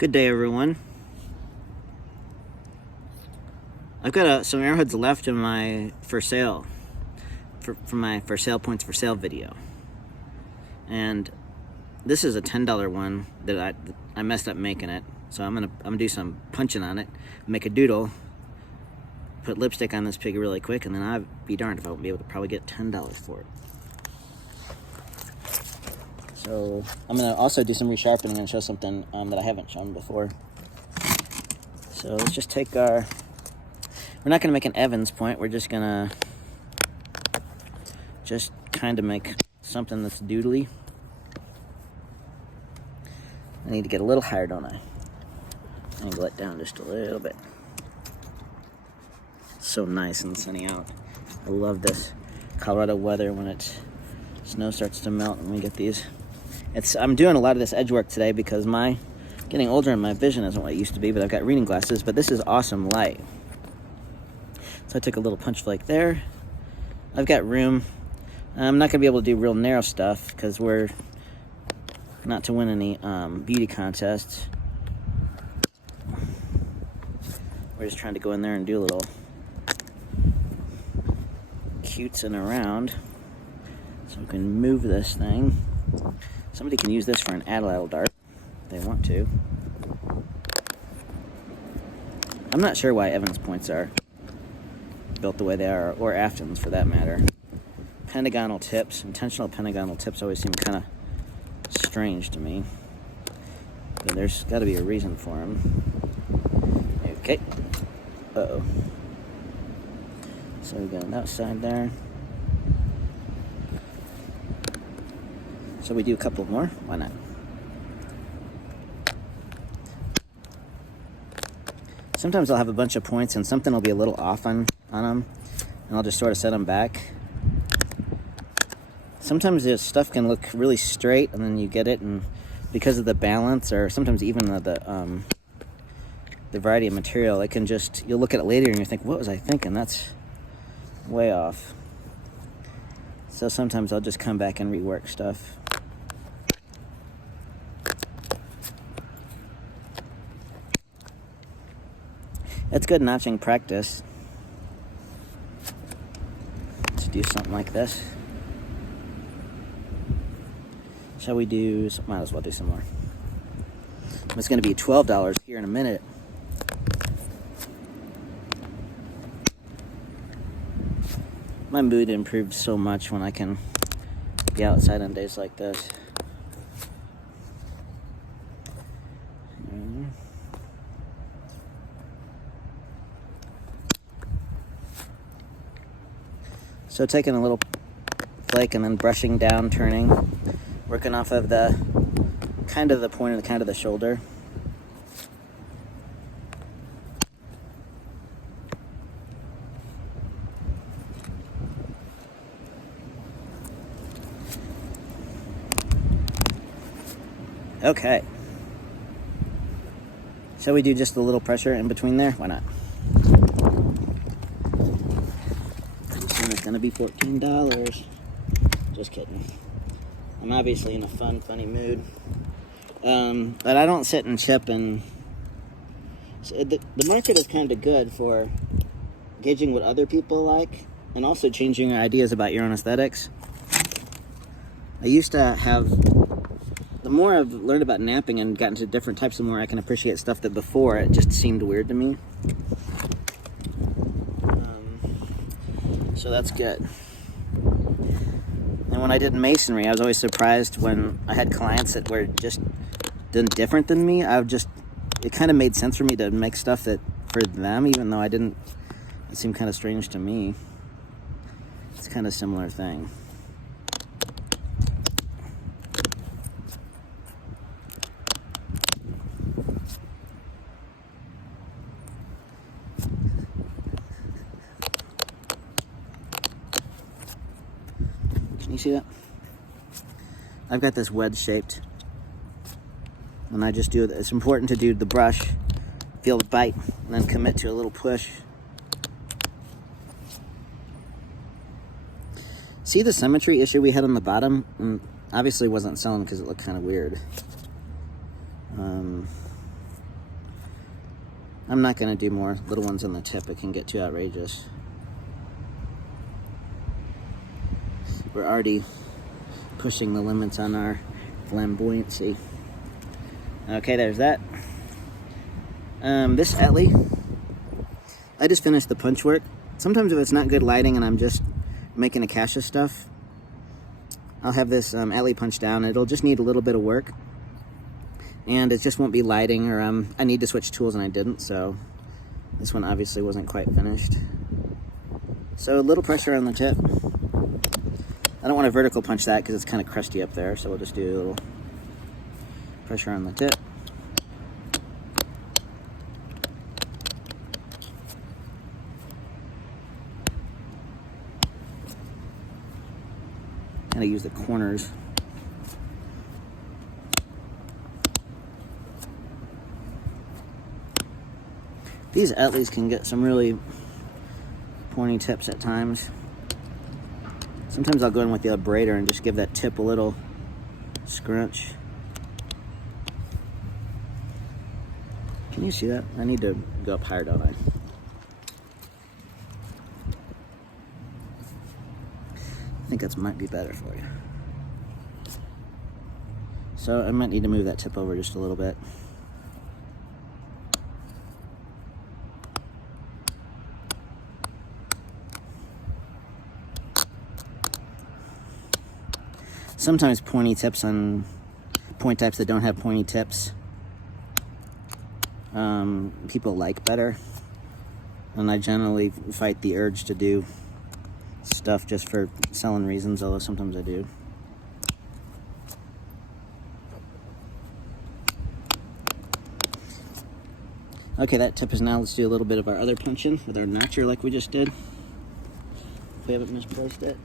Good day, everyone. I've got some arrowheads left in my for sale, for my for sale points for sale video, and this is a $10 one that I messed up making it. So I'm gonna do some punching on it, make a doodle, put lipstick on this pig really quick, and then I'd be darned if I won't be able to probably get $10 for it. So I'm gonna also do some resharpening and show something that I haven't shown before. So let's just take our, we're not gonna make an Evans point, we're just gonna kind of make something that's doodly. I need to get a little higher, don't I? Angle it down just a little bit. It's so nice and sunny out. I love this Colorado weather when snow starts to melt and we get these. I'm doing a lot of this edge work today because getting older and my vision isn't what it used to be, but I've got reading glasses, but this is awesome light. So I took a little punch flake there. I've got room. I'm not gonna be able to do real narrow stuff because we're not to win any beauty contests. We're just trying to go in there and do a little cutesing around. So we can move this thing. Somebody can use this for an Antler dart if they want to. I'm not sure why Evans points are built the way they are, or Aftons for that matter. Pentagonal tips, intentional pentagonal tips always seem kind of strange to me. But there's got to be a reason for them. Okay. Uh-oh. So we got on that side there. So we do a couple more. Why not? Sometimes I'll have a bunch of points and something will be a little off on them, and I'll just sort of set them back. Sometimes this stuff can look really straight, and then you get it, and because of the balance, or sometimes even the variety of material, it can just, you'll look at it later and you think, what was I thinking? That's way off. So sometimes I'll just come back and rework stuff. It's good notching practice to do something like this. Shall we do, might as well do some more. It's going to be $12 here in a minute. My mood improves so much when I can be outside on days like this. So taking a little flake and then brushing down, turning, working off of the kind of the point of the shoulder. Okay. Shall we do just a little pressure in between there? Why not? It's gonna be $14. Just kidding. I'm obviously in a funny mood. But I don't sit and chip and... So the market is kind of good for gauging what other people like and also changing your ideas about your own aesthetics. I used to have... The more I've learned about napping and gotten to different types, the more I can appreciate stuff that before it just seemed weird to me. So that's good. And when I did masonry, I was always surprised when I had clients that were just different than me. It kind of made sense for me to make stuff that for them, even though it seemed kind of strange to me. It's kind of a similar thing. Can you see that? I've got this wedge shaped, and I just do it. It's important to do the brush, feel the bite, and then commit to a little push. See the symmetry issue we had on the bottom? Obviously wasn't selling because it looked kind of weird. I'm not going to do more little ones on the tip. It can get too outrageous. We're already pushing the limits on our flamboyancy. Okay, there's that. This Antler, I just finished the punch work. Sometimes if it's not good lighting and I'm just making a cache of stuff, I'll have this Antler punch down. It'll just need a little bit of work, and it just won't be lighting, or I need to switch tools and I didn't, so this one obviously wasn't quite finished. So a little pressure on the tip. I don't want to vertical punch that because it's kind of crusty up there, so we'll just do a little pressure on the tip. Kind of use the corners. These Antlers can get some really pointy tips at times. Sometimes I'll go in with the abrader and just give that tip a little scrunch. Can you see that? I need to go up higher, don't I? I think that might be better for you. So I might need to move that tip over just a little bit. Sometimes pointy tips on point types that don't have pointy tips, people like better, and I generally fight the urge to do stuff just for selling reasons, although sometimes I do. Okay, that tip is now. Let's do a little bit of our other punching with our notcher like we just did, if we haven't misplaced it.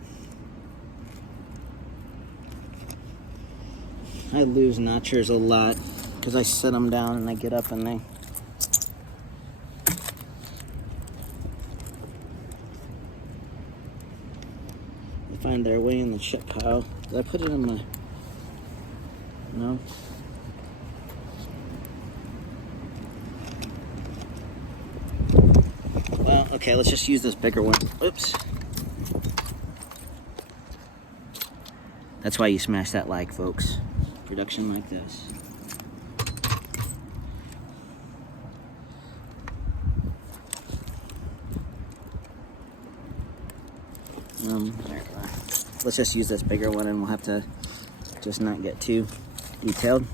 I lose notchers a lot because I set them down and I get up and they find their way in the shit pile. Did I put it in my... No? Well, okay, let's just use this bigger one. Oops. That's why you smash that like, folks. Production like this. Let's just use this bigger one and we'll have to just not get too detailed.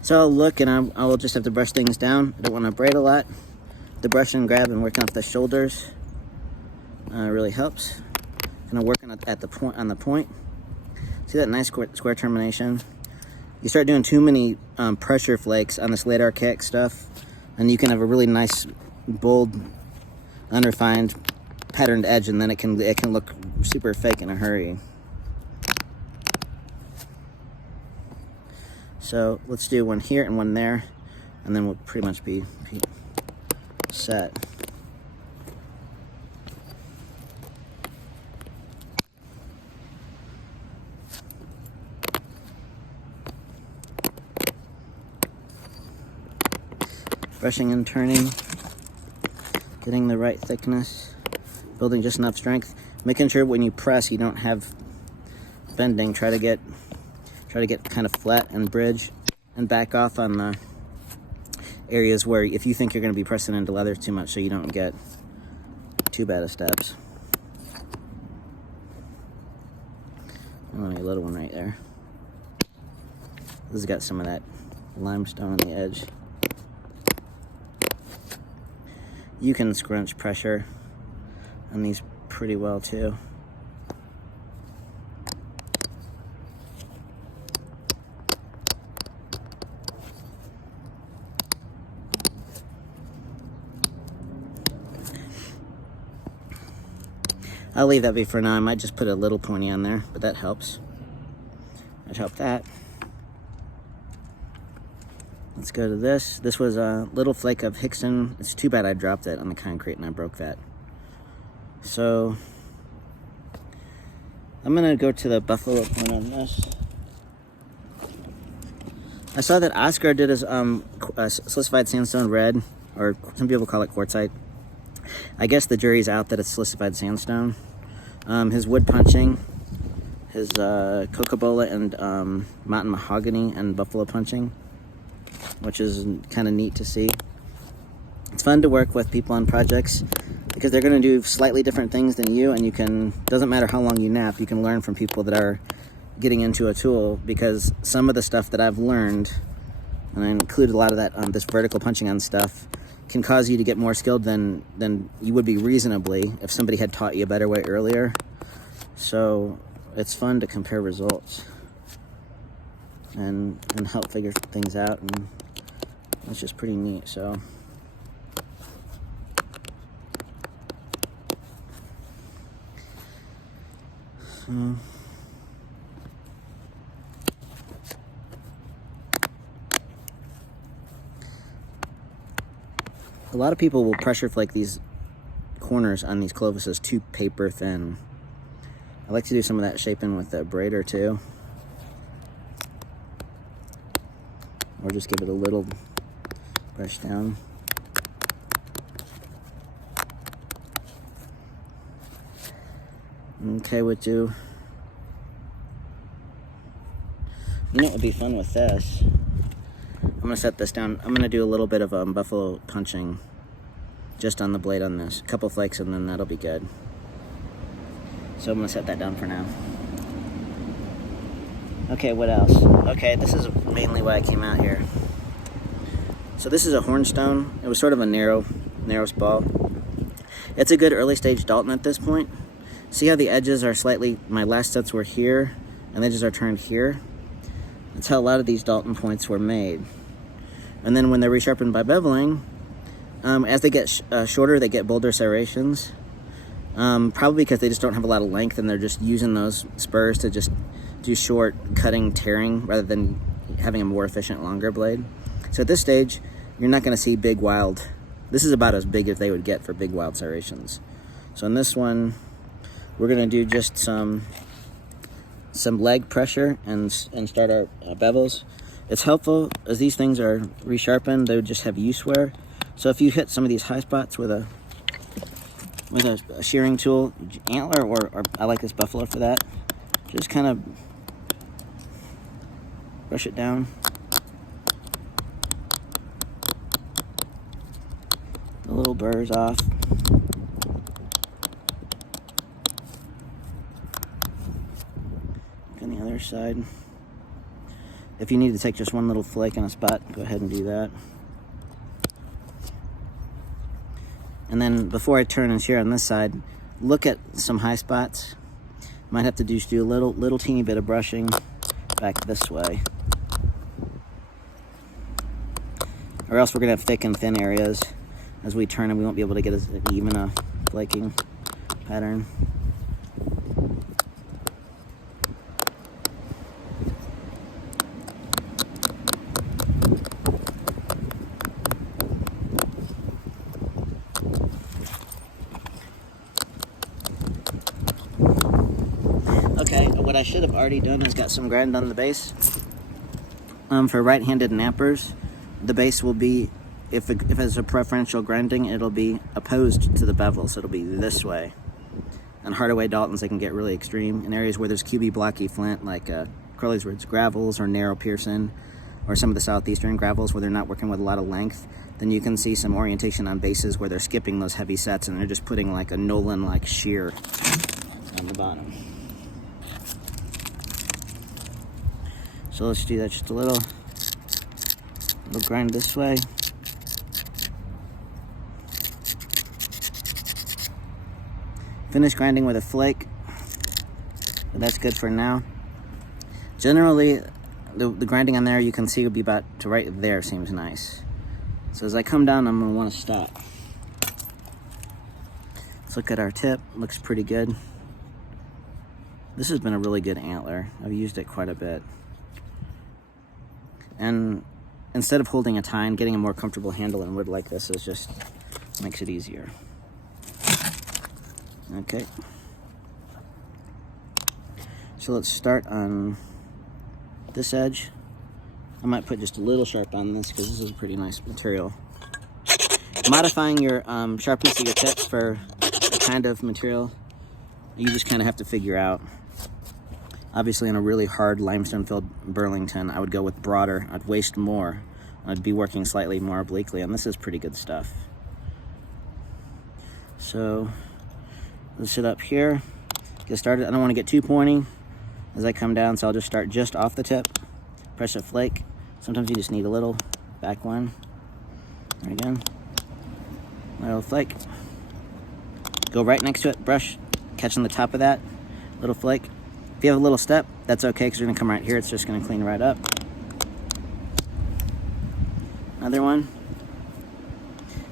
So I'll look and I'll just have to brush things down. I don't want to braid a lot. The brush and grab and working off the shoulders really helps. Kind of working at the point, on the point. See that nice square termination? You start doing too many pressure flakes on this late archaic stuff, and you can have a really nice, bold, unrefined, patterned edge, and then it can look super fake in a hurry. So let's do one here and one there, and then we'll pretty much be set. Brushing and turning, getting the right thickness, building just enough strength, making sure when you press you don't have bending. Try to get kind of flat and bridge, and back off on the areas where if you think you're going to be pressing into leather too much, so you don't get too bad of steps. Only a little one right there. This has got some of that limestone on the edge. You can scrunch pressure on these pretty well too. I'll leave that be for now. I might just put a little pointy on there, but that helps. I'd help that. Let's go to this. This was a little flake of fixin. It's too bad I dropped it on the concrete and I broke that. So I'm gonna go to the buffalo point on this. I saw that Oscar did his silicified sandstone red, or some people call it quartzite. I guess the jury's out that it's silicified sandstone. His wood punching, his Coca-Cola and mountain mahogany and buffalo punching, which is kind of neat to see. It's fun to work with people on projects because they're going to do slightly different things than you, and doesn't matter how long you nap, you can learn from people that are getting into a tool, because some of the stuff that I've learned, and I included a lot of that this vertical punching on stuff, can cause you to get more skilled than you would be reasonably if somebody had taught you a better way earlier. So it's fun to compare results and help figure things out, and it's just pretty neat. So a lot of people will pressure flake these corners on these clovises too paper thin. I like to do some of that shaping with the braider too, or just give it a little brush down. Okay, you know what would be fun with this? I'm gonna set this down. I'm gonna do a little bit of buffalo punching just on the blade on this. A couple flakes and then that'll be good. So I'm gonna set that down for now. Okay, what else? Okay, this is mainly why I came out here. So this is a hornstone. It was sort of a narrowest ball. It's a good early stage Dalton at this point. See how the edges are slightly, my last sets were here, and the edges are turned here? That's how a lot of these Dalton points were made. And then when they're resharpened by beveling, as they get shorter, they get bolder serrations. Probably because they just don't have a lot of length, and they're just using those spurs to just do short cutting, tearing, rather than having a more efficient, longer blade. So at this stage, you're not going to see big, wild. This is about as big as they would get for big, wild serrations. So in this one, we're going to do just some leg pressure and start our bevels. It's helpful as these things are resharpened. They would just have use wear. So if you hit some of these high spots with a shearing tool, Antler, or I like this buffalo for that, just kind of brush it down. The little burrs off. On the other side. If you need to take just one little flake on a spot, go ahead and do that. And then before I turn and shear on this side, look at some high spots. Might have to do a little teeny bit of brushing back this way. Or else we're gonna have thick and thin areas as we turn, and we won't be able to get as even a flaking pattern. Okay, what I should have already done is got some grind on the base. For right-handed nappers, the base will be, if it's a preferential grinding, it'll be opposed to the bevel, so it'll be this way. On Hardaway Daltons, they can get really extreme. In areas where there's QB blocky flint, like Crowley's Woods gravels or narrow Pearson, or some of the southeastern gravels where they're not working with a lot of length, then you can see some orientation on bases where they're skipping those heavy sets and they're just putting like a Nolan-like shear on the bottom. So let's do that just a little grind this way. Finish grinding with a flake, but that's good for now. Generally, the grinding on there you can see would be about to right there, seems nice. So as I come down, I'm gonna want to stop. Let's look at our tip, looks pretty good. This has been a really good antler. I've used it quite a bit. And instead of holding a tine, getting a more comfortable handle in wood like this is just makes it easier. Okay. So let's start on this edge I might put just a little sharp on this because this is a pretty nice material. Modifying your sharpness of your tips for the kind of material you just kind of have to figure out. Obviously, in a really hard limestone-filled Burlington, I would go with broader. I'd waste more. I'd be working slightly more obliquely, and this is pretty good stuff. So, let's sit up here, get started. I don't want to get too pointy as I come down, so I'll just start just off the tip. Press a flake. Sometimes you just need a little back one. There you go. Little flake. Go right next to it, brush, catching the top of that, little flake. If you have a little step, that's okay because you're gonna come right here. It's just gonna clean right up. Another one.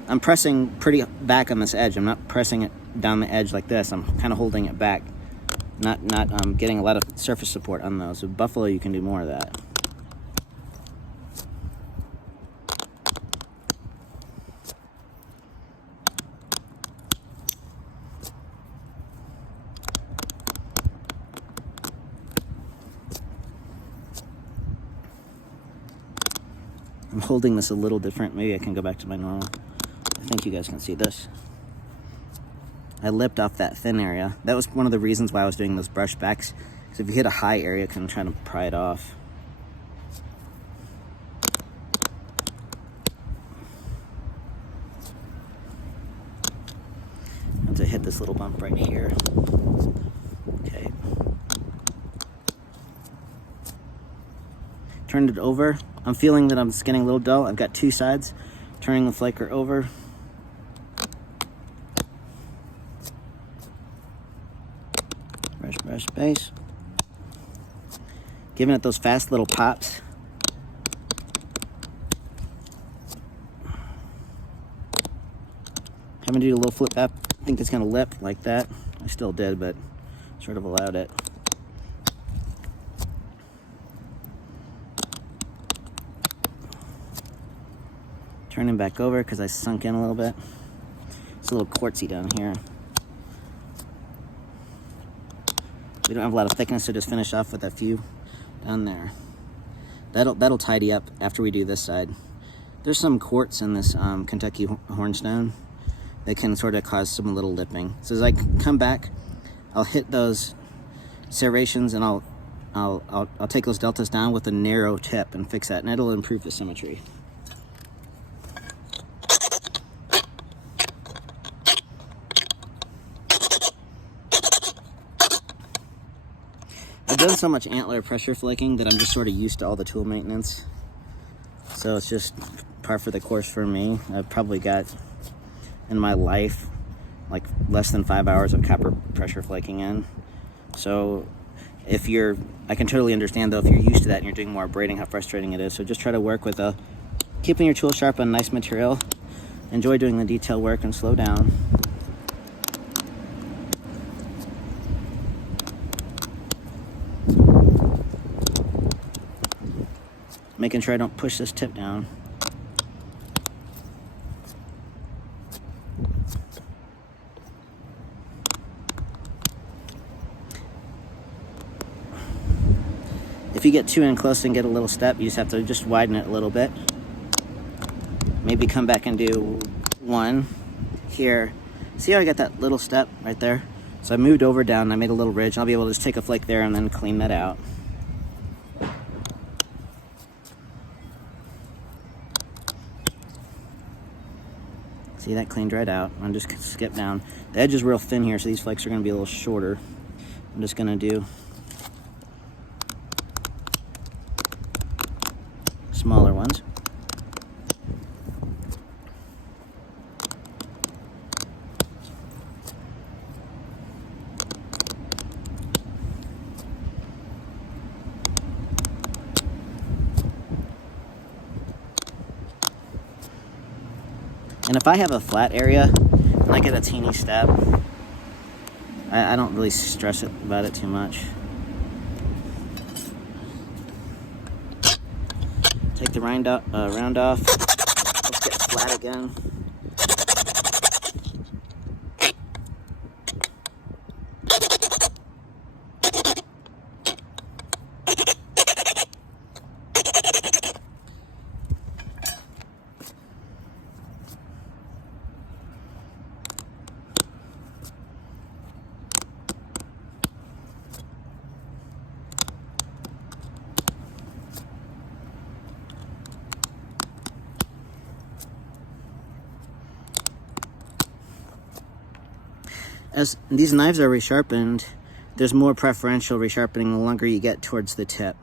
I'm pressing pretty back on this edge. I'm not pressing it down the edge like this. I'm kind of holding it back, not getting a lot of surface support on those. With buffalo, you can do more of that. I'm holding this a little different. Maybe I can go back to my normal. I think you guys can see this. I lipped off that thin area. That was one of the reasons why I was doing those brush backs. Because if you hit a high area, it can try to pry it off. And to hit this little bump right here. Okay. Turned it over. I'm feeling that I'm just getting a little dull. I've got two sides. Turning the flaker over. Brush, brush, base. Giving it those fast little pops. Having to do a little flip up. I think it's gonna lip like that. I still did, but sort of allowed it. Turning back over because I sunk in a little bit. It's a little quartzy down here. We don't have a lot of thickness, so just finish off with a few down there. That'll tidy up after we do this side. There's some quartz in this Kentucky hornstone that can sort of cause some little lipping. So as I come back, I'll hit those serrations and I'll take those deltas down with a narrow tip and fix that, and it'll improve the symmetry. I've done so much Antler pressure flaking that I'm just sort of used to all the tool maintenance. So it's just par for the course for me. I've probably got in my life like less than 5 hours of copper pressure flaking in. So if you're, I can totally understand though if you're used to that and you're doing more braiding, how frustrating it is. So just try to work with keeping your tool sharp on nice material. Enjoy doing the detail work and slow down. Making sure I don't push this tip down. If you get too in close and get a little step, you just have to just widen it a little bit. Maybe come back and do one here. See how I got that little step right there? So I moved over down and I made a little ridge. I'll be able to just take a flake there and then clean that out. See, that cleaned right out. I'm just gonna skip down. The edge is real thin here, so these flakes are gonna be a little shorter. I'm just gonna do smaller ones. And if I have a flat area and I get a teeny step, I don't really stress about it too much. Take the round off. Let's get flat again. As these knives are resharpened, there's more preferential resharpening the longer you get towards the tip.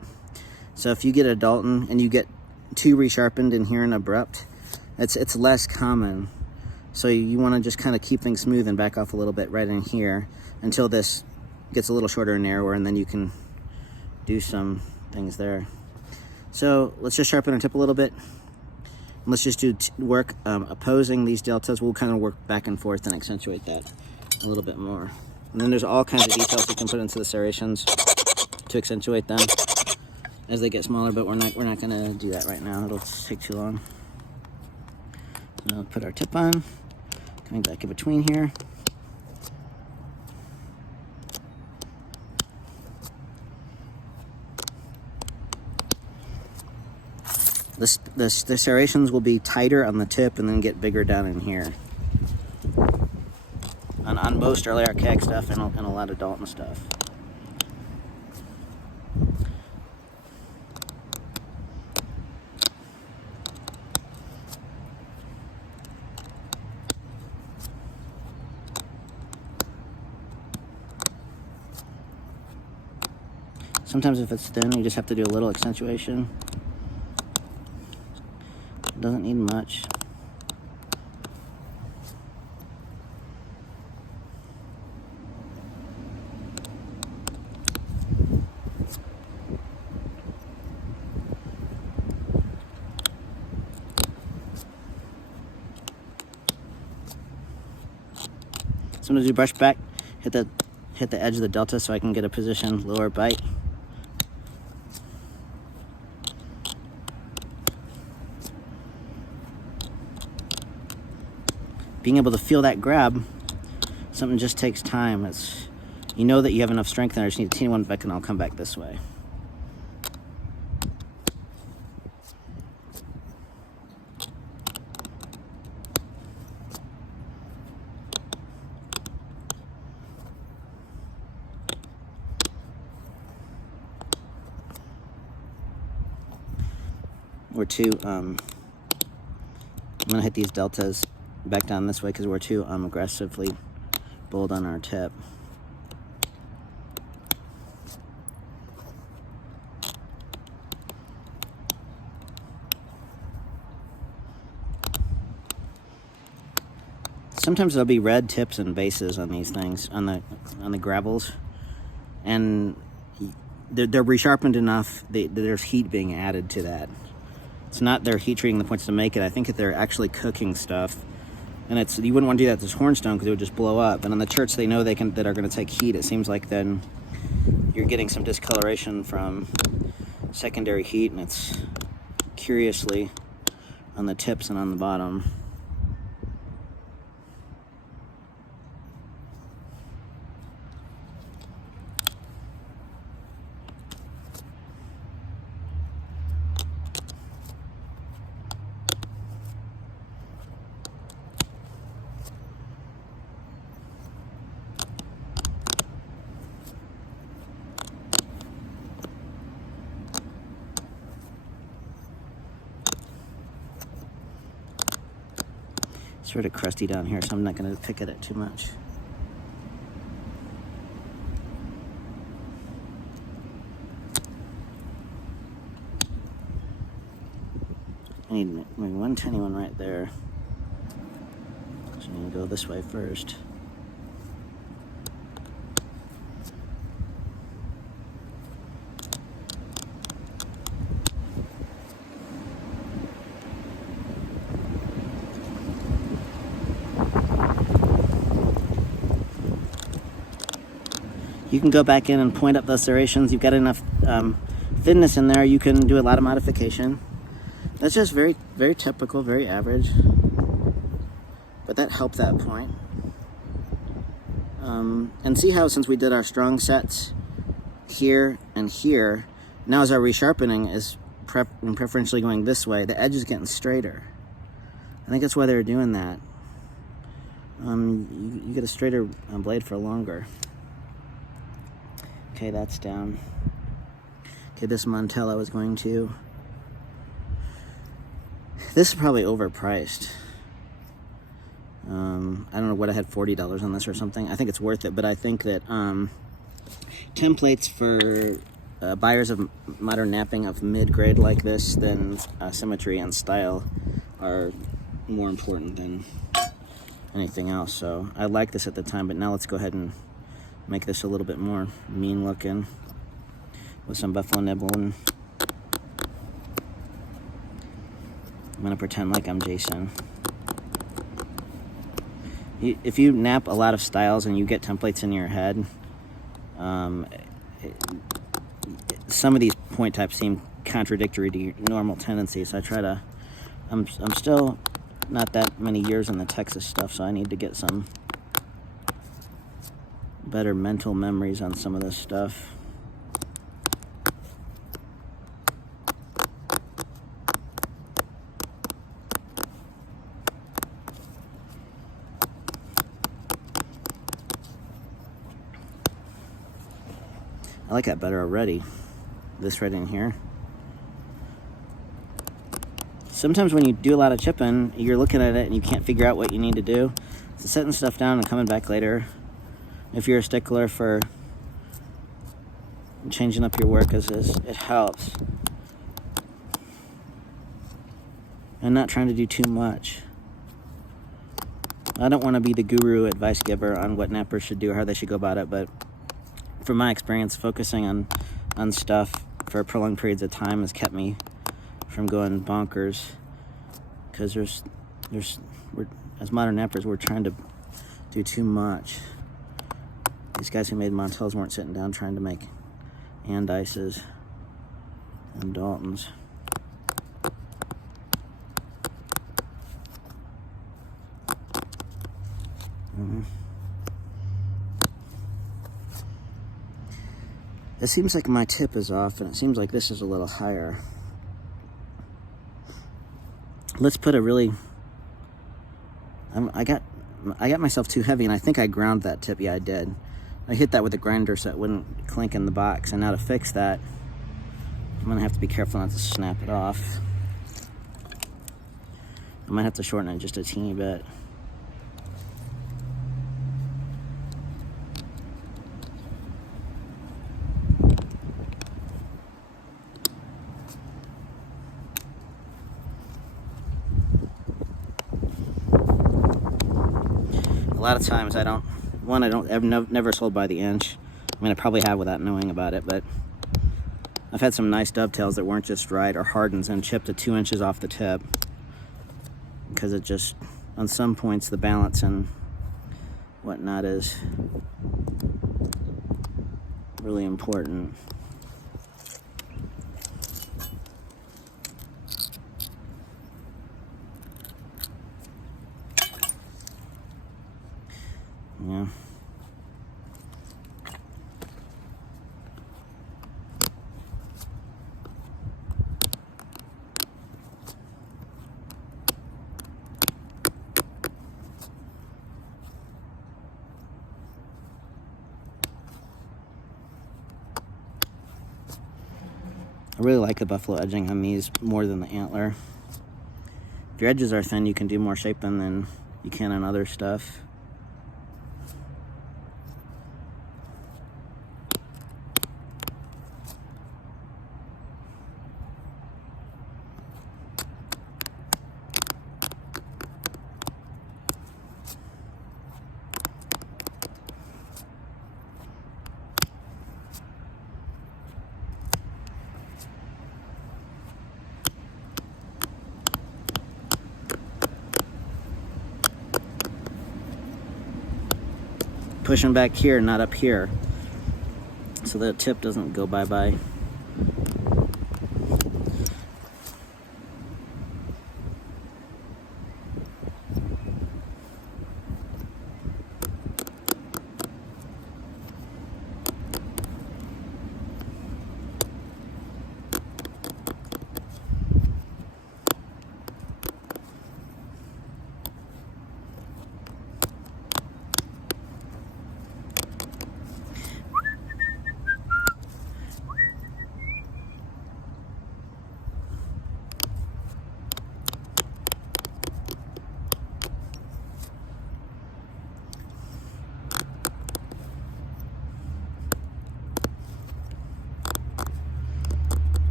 So if you get a Dalton and you get too resharpened in here and abrupt, it's less common. So you want to just kind of keep things smooth and back off a little bit right in here until this gets a little shorter and narrower, and then you can do some things there. So let's just sharpen our tip a little bit. Let's just do work opposing these deltas. We'll kind of work back and forth and accentuate that a little bit more. And then there's all kinds of details you can put into the serrations to accentuate them as they get smaller, but we're not going to do that right now. It'll take too long. So we'll put our tip on, coming back in between here. The serrations will be tighter on the tip and then get bigger down in here. On most early archaic stuff and a lot of Dalton stuff. Sometimes if it's thin, you just have to do a little accentuation. It doesn't need much. So I'm going to do brush back, hit the edge of the delta so I can get a position lower bite. Being able to feel that grab, something just takes time. You know that you have enough strength there. I just need a teeny one back and I'll come back this way. I'm gonna hit these deltas back down this way because we're too aggressively bold on our tip. Sometimes there'll be red tips and bases on these things, on the gravels, and they're resharpened enough. There's heat being added to that. It's not they're heat treating the points to make it. I think that they're actually cooking stuff, and you wouldn't want to do that to this hornstone because it would just blow up. And on the cherts, they know that are going to take heat. It seems like then you're getting some discoloration from secondary heat, and it's curiously on the tips and on the bottom. Sort of crusty down here, so I'm not going to pick at it too much. I need maybe one tiny one right there. So I'm going to go this way first. You can go back in and point up those serrations. You've got enough thinness in there. You can do a lot of modification. That's just very, very typical, very average. But that helped that point. And see how since we did our strong sets here and here, now as our resharpening is preferentially going this way, the edge is getting straighter. I think that's why they're doing that. You get a straighter blade for longer. Okay, that's down. Okay, this Montello is going to... This is probably overpriced. I don't know what I had, $40 on this or something. I think it's worth it, but I think that templates for buyers of modern napping of mid-grade like this, then symmetry and style are more important than anything else. So I liked this at the time, but now let's go ahead and make this a little bit more mean looking with some buffalo nibble. And I'm gonna pretend like I'm Jason. If you nap a lot of styles and you get templates in your head, some of these point types seem contradictory to your normal tendencies. So I try to, I'm still not that many years in the Texas stuff, so I need to get some better mental memories on some of this stuff. I like that better already. This right in here. Sometimes when you do a lot of chipping, you're looking at it and you can't figure out what you need to do. So setting stuff down and coming back later, if you're a stickler for changing up your work, it helps. And not trying to do too much. I don't want to be the guru advice giver on what nappers should do or how they should go about it, but from my experience, focusing on stuff for prolonged periods of time has kept me from going bonkers. Because we're as modern nappers, we're trying to do too much. These guys who made Montels weren't sitting down trying to make Andices and Daltons. It seems like my tip is off, and it seems like this is a little higher. Let's put a really... I got myself too heavy, and I think I ground that tip. Yeah, I did. I hit that with a grinder so it wouldn't clink in the box. And now to fix that, I'm going to have to be careful not to snap it off. I might have to shorten it just a teeny bit. A lot of times I've never sold by the inch. I mean, I probably have without knowing about it, but I've had some nice dovetails that weren't just right or hardens and chipped to 2 inches off the tip, because it just, on some points, the balance and whatnot is really important. Yeah. I really like the buffalo edging on these more than the Antler. If your edges are thin, you can do more shaping than you can on other stuff. Pushing back here, not up here, so the tip doesn't go bye-bye.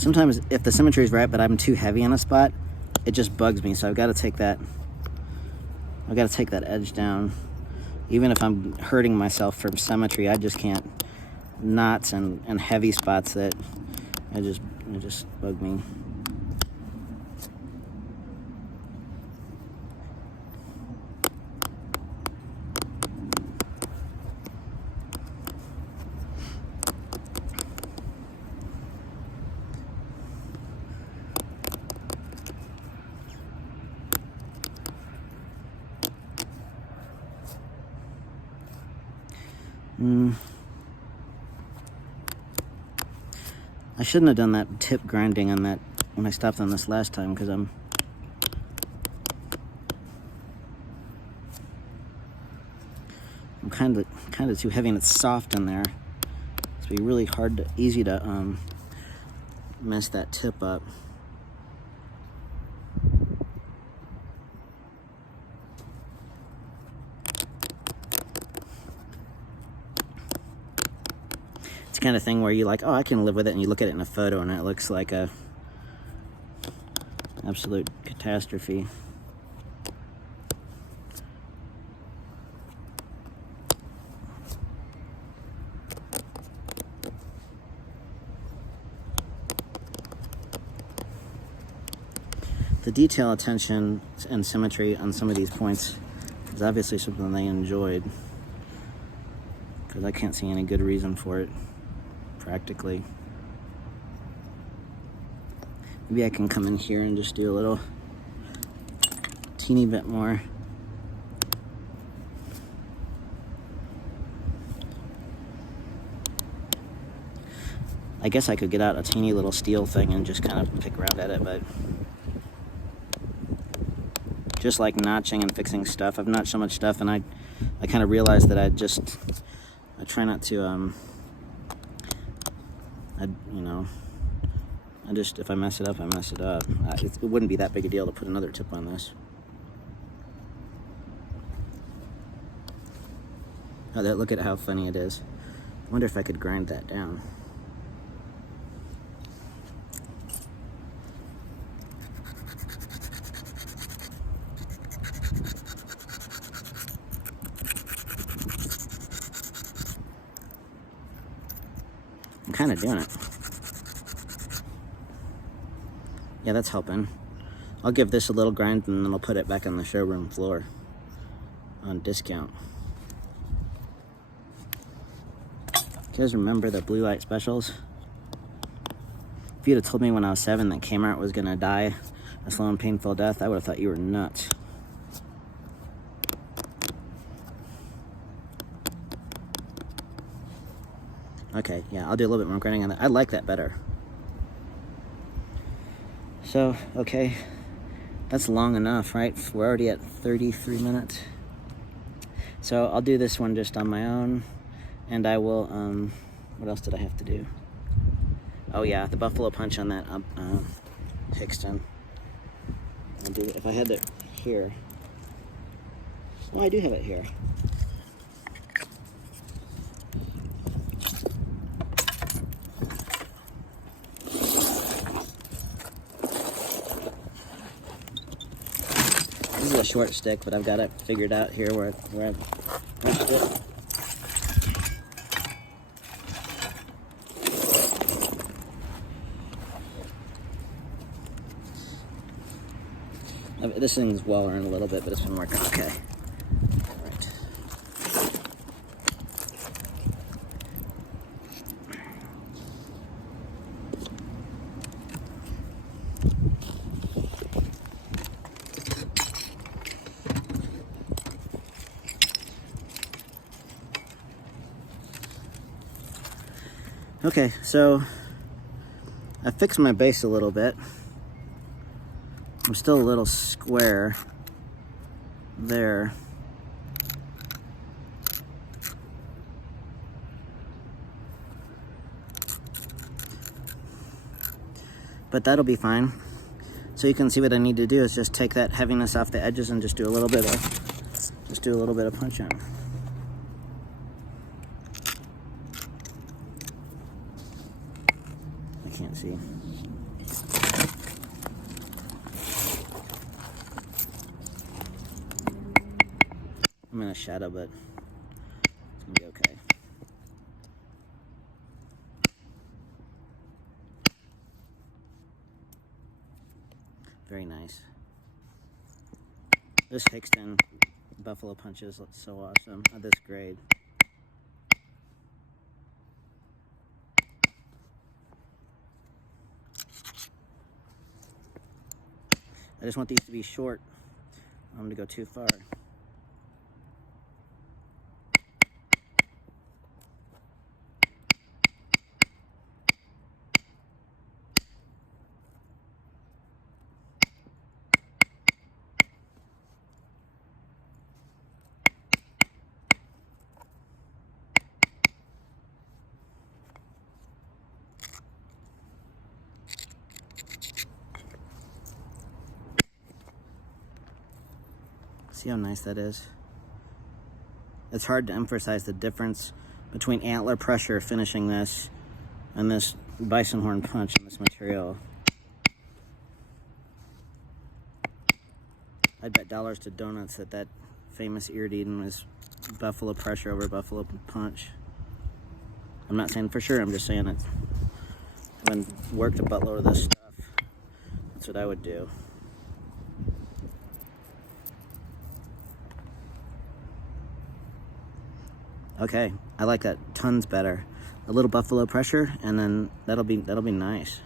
sometimes if the symmetry is right, but I'm too heavy in a spot, it just bugs me. So I've got to take that edge down. Even if I'm hurting myself from symmetry, I just can't. Knots and heavy spots that it just bug me. I shouldn't have done that tip grinding on that when I stopped on this last time, because I'm kind of too heavy, and it's soft in there. It's be really easy to mess that tip up. It's the kind of thing where you like, oh, I can live with it, and you look at it in a photo and it looks like a absolute catastrophe. The detail, attention, and symmetry on some of these points is obviously something they enjoyed, because I can't see any good reason for it, practically. Maybe I can come in here and just do a little teeny bit more. I guess I could get out a teeny little steel thing and just kind of pick around at it, but just like notching and fixing stuff, I've notched so much stuff, and I kind of realized that I try not to, if I mess it up, I mess it up. It wouldn't be that big a deal to put another tip on this. Oh, look at how funny it is. I wonder if I could grind that down. I'm kind of doing it. Yeah, that's helping. I'll give this a little grind, and then I'll put it back on the showroom floor on discount. You guys remember the blue light specials? If you'd have told me when I was 7 that Kmart was gonna die a slow and painful death, I would have thought you were nuts. Okay, yeah, I'll do a little bit more grinding on that. I like that better. So, okay, that's long enough, right? We're already at 33 minutes. So I'll do this one just on my own, and I will, what else did I have to do? Oh yeah, the buffalo punch on that fixin. I'll do it. If I had it here. Oh, I do have it here. This is a short stick, but I've got it figured out here where I've punched it. This thing's wallering a little bit, but it's been working okay. All right. Okay, so I fixed my base a little bit. I'm still a little square there. But that'll be fine. So you can see what I need to do is just take that heaviness off the edges and just do a little bit of punching. I can't see. I'm in a shadow, but it's gonna be okay. Very nice. This fixin buffalo punches look so awesome at this grade. I just want these to be short. I don't want to go too far. See how nice that is? It's hard to emphasize the difference between Antler pressure finishing this and this bison horn punch in this material. I'd bet dollars to donuts that that famous Iridine was buffalo pressure over buffalo punch. I'm not saying for sure, I'm just saying it. When worked a buttload of this stuff, that's what I would do. Okay, I like that tons better. A little buffalo pressure, and then that'll be nice.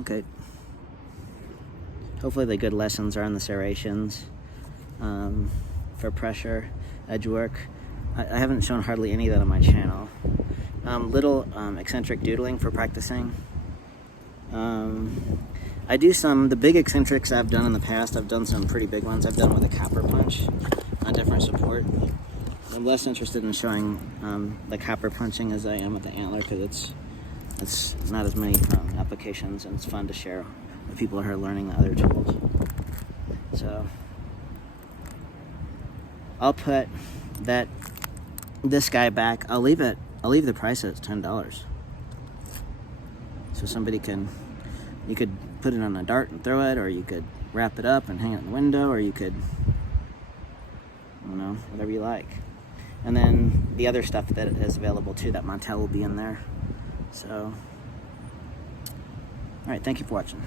Okay. Hopefully the good lessons are on the serrations for pressure, edge work. I haven't shown hardly any of that on my channel. Little eccentric doodling for practicing. I do the big eccentrics I've done in the past. I've done some pretty big ones. I've done with a copper punch on different support. I'm less interested in showing the copper punching as I am with the Antler, because it's not as many applications, and it's fun to share with people who are learning the other tools. So I'll put this guy back. I'll leave the price at $10, so somebody you could put it on a dart and throw it, or you could wrap it up and hang it in the window, or you could, I don't know, whatever you like. And then the other stuff that is available too, that Montel will be in there. So, all right, thank you for watching.